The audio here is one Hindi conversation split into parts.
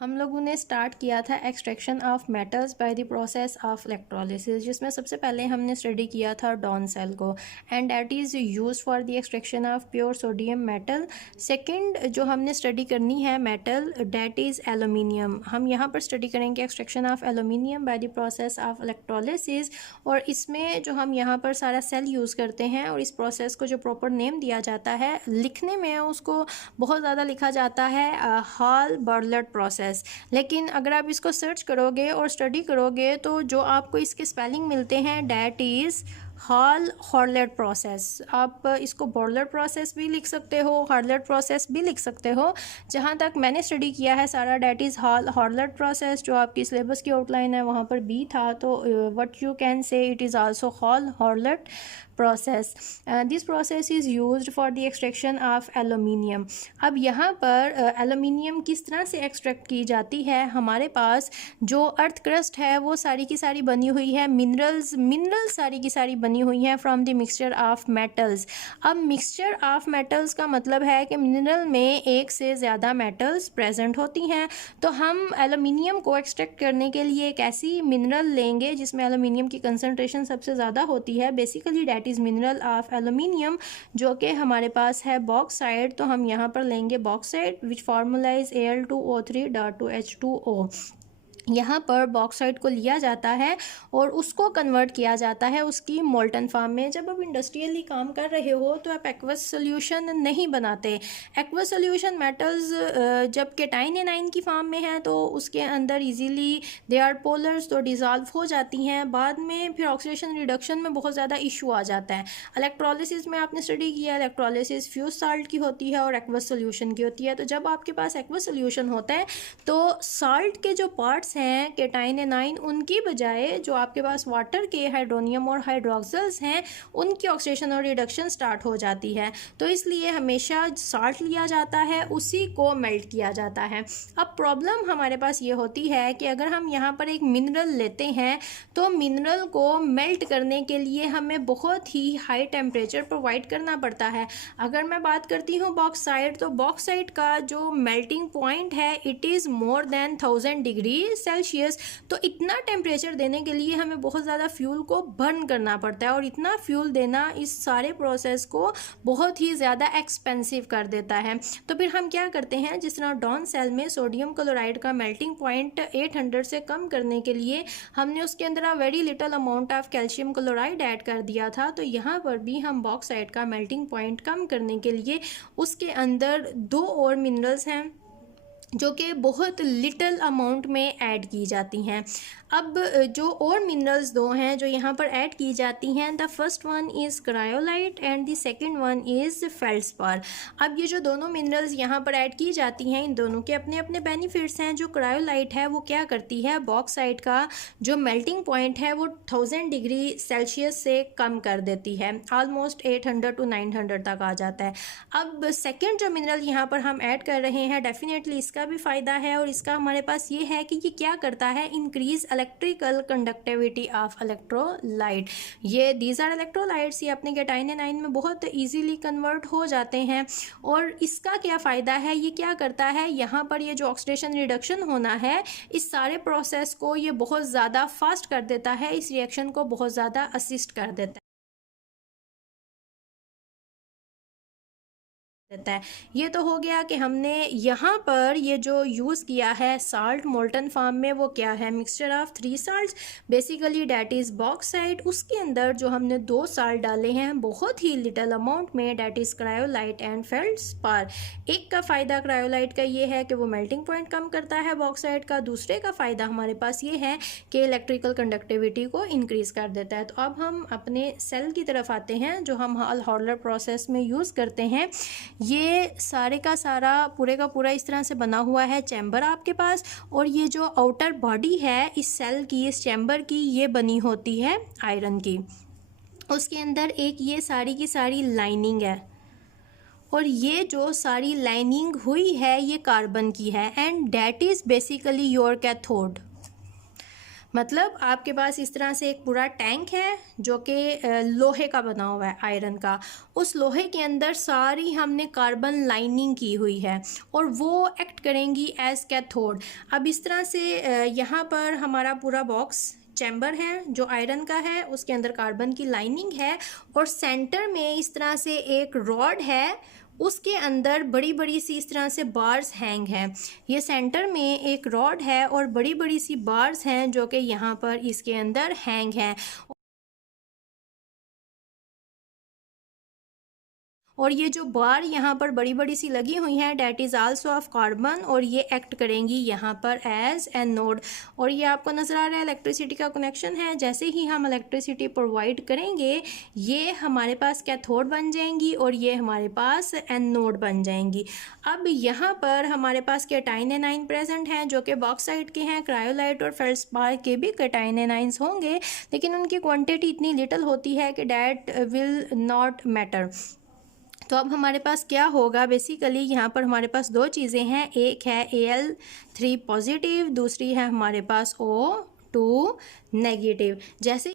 हम लोगों ने स्टार्ट किया था extraction of metals by the process of electrolysis, जिसमें सबसे पहले हमने स्टडी किया था डॉन सेल को, and that is use for the extraction of pure sodium metal. Second जो हमने स्टडी करनी है मेटल, दैट इज़ एलुमिनियम। हम यहाँ पर स्टडी करेंगे extraction of aluminium by the process of electrolysis, और इसमें जो हम यहाँ पर सारा सेल यूज़ करते हैं और इस प्रोसेस को जो प्रॉपर नेम दिया जाता है, लिखने में उसको बहुत ज़्यादा लिखा जाता है हॉल बर्नौली प्रोसेस। लेकिन अगर आप इसको सर्च करोगे और स्टडी करोगे तो जो आपको इसके स्पेलिंग मिलते हैं, that is hall Bernoulli process. आप इसको बर्नौली प्रोसेस भी लिख सकते हो, बर्नौली प्रोसेस भी लिख सकते हो। जहाँ तक मैंने स्टडी किया है सारा, that is hall Bernoulli process. जो आपकी सिलेबस की आउटलाइन है वहाँ पर बी था, तो what you can say it is also hall Bernoulli process. This process is used for the extraction of aluminium. अब यहाँ पर एलुमिनियम किस तरह से एक्सट्रैक्ट की जाती है? हमारे पास जो अर्थ क्रस्ट है वो सारी की सारी बनी हुई है मिनरल्स सारी की सारी बनी हुई हैं from the mixture of metals. अब मिक्सचर ऑफ मेटल्स का मतलब है कि मिनरल में एक से ज़्यादा मेटल्स प्रेजेंट होती हैं। तो हम एलुमिनियम को एक्सट्रैक्ट करने के लिए एक ऐसी मिनरल लेंगे जिसमें एलुमिनियम की कंसनट्रेशन सबसे ज़्यादा होती है। Basically that is mineral of aluminium, जो कि हमारे पास है बॉक्साइट। तो हम यहाँ पर लेंगे bauxite which formula is Al2O3.2H2O। यहाँ पर बॉक्साइट को लिया जाता है और उसको कन्वर्ट किया जाता है उसकी मोल्टन फार्म में। जब आप इंडस्ट्रियली काम कर रहे हो तो आप एक्वस सोल्यूशन नहीं बनाते। एक्वस सोल्यूशन मेटल्स जब केटाइन एनाइन की फार्म में है तो उसके अंदर इजीली दे आर पोलर्स, तो डिज़ोल्व हो जाती हैं। बाद में फिर ऑक्सीडेशन रिडक्शन में बहुत ज़्यादा इशू आ जाता है। इलेक्ट्रोलिसिस में आपने स्टडी किया, इलेक्ट्रोलिसिस फ्यूज साल्ट की होती है और एक्वस सोल्यूशन की होती है। तो जब आपके पास एक्वस सोल्यूशन होता है तो साल्ट के जो पार्ट्स हैं केटाइन एनाइन, उनकी बजाय जो आपके पास वाटर के हाइड्रोनियम और हाइड्रोक्सिल्स हैं उनकी ऑक्सीडेशन और रिडक्शन स्टार्ट हो जाती है। तो इसलिए हमेशा साल्ट लिया जाता है, उसी को मेल्ट किया जाता है। अब प्रॉब्लम हमारे पास ये होती है कि अगर हम यहाँ पर एक मिनरल लेते हैं तो मिनरल को मेल्ट करने के लिए हमें बहुत ही हाई टेम्परेचर प्रोवाइड करना पड़ता है। अगर मैं बात करती हूँ बॉक्साइट, तो बॉक्साइट का जो मेल्टिंग पॉइंट है it is more than 1000 degree Celsius. तो इतना टेम्परेचर देने के लिए हमें बहुत ज़्यादा फ्यूल को बर्न करना पड़ता है, और इतना फ्यूल देना इस सारे प्रोसेस को बहुत ही ज़्यादा एक्सपेंसिव कर देता है। तो फिर हम क्या करते हैं, जिस तरह डॉन सेल में सोडियम क्लोराइड का मेल्टिंग पॉइंट 800 से कम करने के लिए हमने उसके अंदर a very little amount of calcium chloride add कर दिया था, तो यहाँ पर भी हम बॉक्साइट का मेल्टिंग पॉइंट कम करने के लिए उसके अंदर दो और मिनरल्स हैं जो कि बहुत लिटल अमाउंट में ऐड की जाती हैं। अब जो और मिनरल्स दो हैं जो यहाँ पर ऐड की जाती हैं, the first one is cryolite and the second one is feldspar. अब ये जो दोनों मिनरल्स यहाँ पर ऐड की जाती हैं, इन दोनों के अपने अपने बेनिफिट्स हैं। जो क्रायोलाइट है वो क्या करती है, बॉक्साइट का जो मेल्टिंग पॉइंट है वो 1000 डिग्री सेल्सियस से कम कर देती है, ऑलमोस्ट 800 to 900 तक आ जाता है। अब सेकेंड जो मिनरल यहाँ पर हम ऐड कर रहे हैं, डेफिनेटली इसका भी फ़ायदा है, और इसका हमारे पास ये है कि ये क्या करता है, increase electrical conductivity of electrolyte. ये दीज आर इलेक्ट्रोलाइट्स, ये अपने केटाइन एनाइन में बहुत इजीली कन्वर्ट हो जाते हैं। और इसका क्या फ़ायदा है, ये क्या करता है, यहाँ पर ये जो ऑक्सीडेशन रिडक्शन होना है इस सारे प्रोसेस को ये बहुत ज़्यादा फास्ट कर देता है, इस रिएक्शन को बहुत ज़्यादा असिस्ट कर देता है। ये तो हो गया कि हमने यहाँ पर ये जो यूज़ किया है साल्ट मोल्टन फार्म में, वो क्या है, mixture of 3 salts, basically that is bauxite. उसके अंदर जो हमने 2 साल्ट डाले हैं बहुत ही लिटल अमाउंट में, that is cryolite and feldspar. एक का फ़ायदा क्रायोलाइट का ये है कि वो मेल्टिंग पॉइंट कम करता है बॉक्साइट का, दूसरे का फ़ायदा हमारे पास ये है कि इलेक्ट्रिकल कंडक्टिविटी को इंक्रीज़ कर देता है। तो अब हम अपने सेल की तरफ आते हैं जो हम हॉल बर्नौली प्रोसेस में यूज़ करते हैं। ये सारे का सारा पूरे का पूरा इस तरह से बना हुआ है चैम्बर आपके पास, और ये जो आउटर बॉडी है इस सेल की, इस चैम्बर की, ये बनी होती है आयरन की। उसके अंदर एक ये सारी की सारी लाइनिंग है, और ये जो सारी लाइनिंग हुई है ये कार्बन की है, and that is basically your cathode. मतलब आपके पास इस तरह से एक पूरा टैंक है जो कि लोहे का बना हुआ है, आयरन का। उस लोहे के अंदर सारी हमने कार्बन लाइनिंग की हुई है और वो एक्ट करेंगी एज कैथोड। अब इस तरह से यहाँ पर हमारा पूरा बॉक्स चैम्बर है जो आयरन का है, उसके अंदर कार्बन की लाइनिंग है और सेंटर में इस तरह से एक रॉड है, उसके अंदर बड़ी बड़ी सी इस तरह से बार्स हैंग हैं। ये सेंटर में एक रॉड है और बड़ी बड़ी सी बार्स हैं जो कि यहाँ पर इसके अंदर हैंग हैं। और ये जो बार यहाँ पर बड़ी बड़ी सी लगी हुई हैं that is also of carbon, और ये एक्ट करेंगी यहाँ पर एज एन नोड। और ये आपको नज़र आ रहा है इलेक्ट्रिसिटी का कनेक्शन है। जैसे ही हम इलेक्ट्रिसिटी प्रोवाइड करेंगे ये हमारे पास कैथोड बन जाएंगी और ये हमारे पास एन नोड बन जाएंगी। अब यहाँ पर हमारे पास कैटाइन एनाइन प्रेजेंट हैं जो कि बॉक्साइट के हैं। क्रायोलाइट और फेल्डस्पार के भी कैटाइन एनाइंस होंगे, लेकिन उनकी क्वांटिटी इतनी लिटिल होती है कि डैट विल नॉट मैटर। तो अब हमारे पास क्या होगा, बेसिकली यहाँ पर हमारे पास दो चीज़ें हैं, एक है Al3 पॉजिटिव, दूसरी है हमारे पास O2 नेगेटिव। जैसे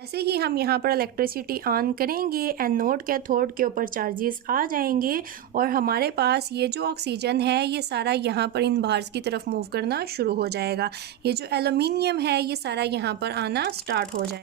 ही हम यहाँ पर इलेक्ट्रिसिटी ऑन करेंगे एनोड कैथोड के ऊपर चार्जेस आ जाएंगे और हमारे पास ये जो ऑक्सीजन है ये सारा यहाँ पर इन बार्स की तरफ मूव करना शुरू हो जाएगा। ये जो एल्यूमिनियम है ये सारा यहाँ पर आना स्टार्ट हो जाएगा।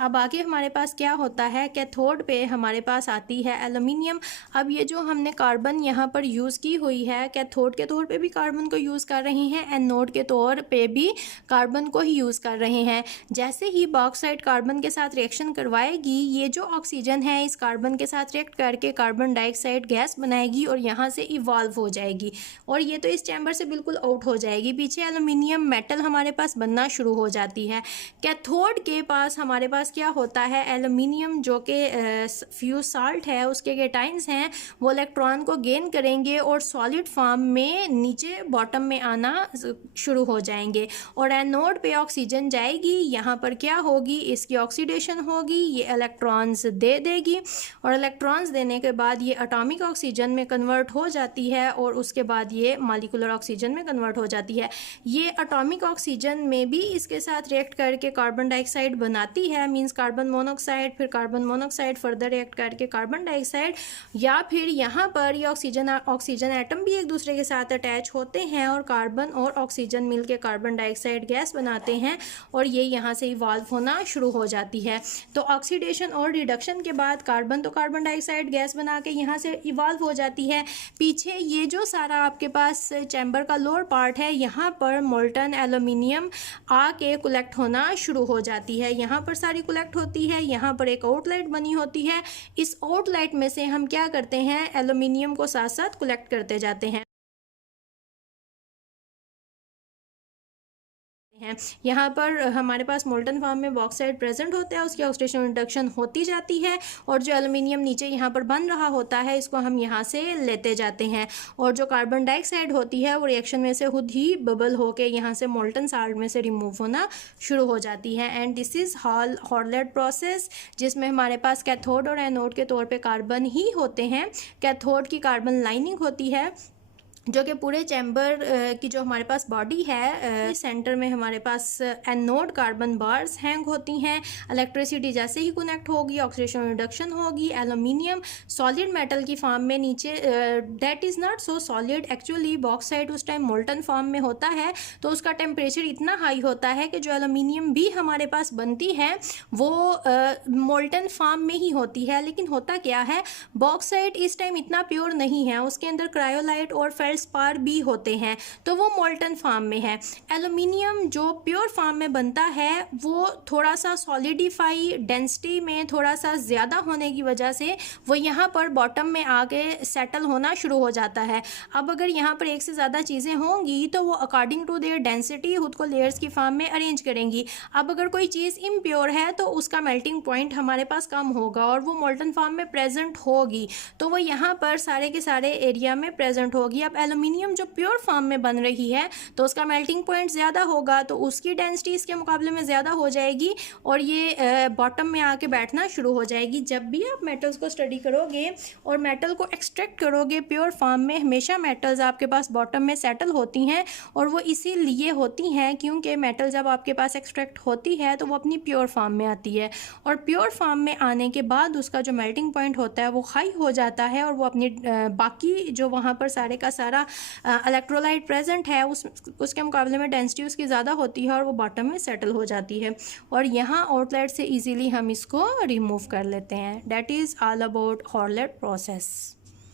अब आगे हमारे पास क्या होता है, कैथोड पे हमारे पास आती है एल्यूमिनियम। अब ये जो हमने कार्बन यहाँ पर यूज़ की हुई है, कैथोड के तौर पे भी कार्बन को यूज़ कर रहे हैं, एनोड के तौर पे भी कार्बन को ही यूज़ कर रहे हैं। जैसे ही बॉक्साइट कार्बन के साथ रिएक्शन करवाएगी, ये जो ऑक्सीजन है इस कार्बन के साथ रिएक्ट करके कार्बन डाइऑक्साइड गैस बनाएगी और यहाँ से इवॉल्व हो जाएगी और ये तो इस चैम्बर से बिल्कुल आउट हो जाएगी। पीछे एल्यूमिनियम मेटल हमारे पास बनना शुरू हो जाती है। कैथोड के पास हमारे पास क्या होता है, एल्यूमिनियम जो कि फ्यूज साल्ट है उसके कैटाइंस हैं, वो इलेक्ट्रॉन को गेन करेंगे और सॉलिड फॉर्म में नीचे बॉटम में आना शुरू हो जाएंगे और एनोड पे ऑक्सीजन जाएगी। यहाँ पर क्या होगी, इसकी ऑक्सीडेशन होगी, ये इलेक्ट्रॉन्स दे देगी और इलेक्ट्रॉन्स देने के बाद ये एटॉमिक ऑक्सीजन में कन्वर्ट हो जाती है और उसके बाद ये मॉलिक्यूलर ऑक्सीजन में कन्वर्ट हो जाती है। ये एटॉमिक ऑक्सीजन में भी इसके साथ रिएक्ट करके कार्बन डाइऑक्साइड बनाती है, मींस कार्बन मोनोऑक्साइड, फिर कार्बन मोनोऑक्साइड फर्दर रिएक्ट करके कार्बन डाइऑक्साइड, या फिर यहाँ पर ये ऑक्सीजन एटम भी एक दूसरे के साथ अटैच होते हैं और कार्बन और ऑक्सीजन मिलकर कार्बन डाइऑक्साइड गैस बनाते हैं और ये यहाँ से इवॉल्व होना शुरू हो जाती है। तो ऑक्सीडेशन और रिडक्शन के बाद कार्बन तो कार्बन डाइऑक्साइड गैस बना के यहाँ से इवॉल्व हो जाती है। पीछे ये जो सारा आपके पास चैम्बर का लोअर पार्ट है, यहाँ पर मोल्टन एल्यूमिनियम आके कलेक्ट होना शुरू हो जाती है। यहाँ पर सारी कलेक्ट होती है, यहाँ पर एक आउटलेट बनी होती है। इस आउटलेट में से हम क्या करते हैं, एल्यूमिनियम को साथ साथ कलेक्ट करते जाते हैं। यहाँ पर हमारे पास मोल्टन फॉर्म में बॉक्साइट प्रेजेंट होता है, उसकी ऑक्सीडेशन रिडक्शन होती जाती है और जो एल्यूमिनियम नीचे यहाँ पर बन रहा होता है इसको हम यहाँ से लेते जाते हैं और जो कार्बन डाइऑक्साइड होती है वो रिएक्शन में से खुद ही बबल होके यहाँ से मोल्टन साल्ट में से रिमूव होना शुरू हो जाती है। एंड दिस इज़ हॉललेट प्रोसेस, जिसमें हमारे पास कैथोड और एनोड के तौर पर कार्बन ही होते हैं। कैथोड की कार्बन लाइनिंग होती है जो कि पूरे चैम्बर की जो हमारे पास बॉडी है, सेंटर में हमारे पास एनोड कार्बन बार्स हैंग होती हैं। इलेक्ट्रिसिटी जैसे ही कनेक्ट होगी ऑक्सीडेशन रिडक्शन होगी, एल्यूमिनियम सॉलिड मेटल की फॉर्म में नीचे, that is not so solid actually, bauxite उस टाइम मोल्टन फॉर्म में होता है तो उसका टेम्परेचर इतना हाई होता है कि जो एल्यूमिनियम भी हमारे पास बनती है वो मोल्टन फॉर्म में ही होती है। लेकिन होता क्या है, बॉक्साइट इस टाइम इतना प्योर नहीं है, उसके अंदर क्रायोलाइट और फेल्डस्पार भी होते हैं तो वो मोल्टन फॉर्म में है। एल्यूमिनियम जो प्योर फॉर्म में बनता है वो थोड़ा सा सॉलिडिफाई डेंसिटी में थोड़ा सा ज़्यादा होने की वजह से वो यहाँ पर बॉटम में आके सेटल होना शुरू हो जाता है। अब अगर यहाँ पर एक से ज़्यादा चीज़ें होंगी तो वो अकॉर्डिंग टू देयर डेंसिटी खुद को लेयर्स की फॉर्म में अरेंज करेंगी। अब अगर कोई चीज़ इम्प्योर है तो उसका मेल्टिंग पॉइंट हमारे पास कम होगा और वो मोल्टन फॉर्म में प्रेजेंट होगी तो वो यहाँ पर सारे के सारे एरिया में प्रेजेंट होगी। अब एल्यूमिनियम जो प्योर फॉर्म में बन रही है तो उसका मेल्टिंग पॉइंट ज़्यादा होगा, तो उसकी डेंसिटी इसके मुकाबले में ज़्यादा हो जाएगी और ये बॉटम में आके बैठना शुरू हो जाएगी। जब भी आप मेटल्स को स्टडी करोगे और मेटल को एक्सट्रैक्ट करोगे प्योर फॉर्म में, हमेशा मेटल्स आपके पास बॉटम में सेटल होती हैं, और वो इसीलिए होती हैं क्योंकि मेटल जब आपके पास एक्सट्रैक्ट होती है तो वो अपनी प्योर फॉर्म में आती है, और प्योर फॉर्म में आने के बाद उसका जो मेल्टिंग पॉइंट होता है वो हाई हो जाता है, और वो अपनी बाकी जो वहाँ पर सारे का सारा इलेक्ट्रोलाइट प्रेजेंट है उसके मुकाबले में डेंसिटी उसकी ज़्यादा होती है और वो बॉटम में सेटल हो जाती है, और यहाँ आउटलेट से इजीली हम इसको रिमूव कर लेते हैं। दैट इज़ ऑल अबाउट हॉर्लेट प्रोसेस।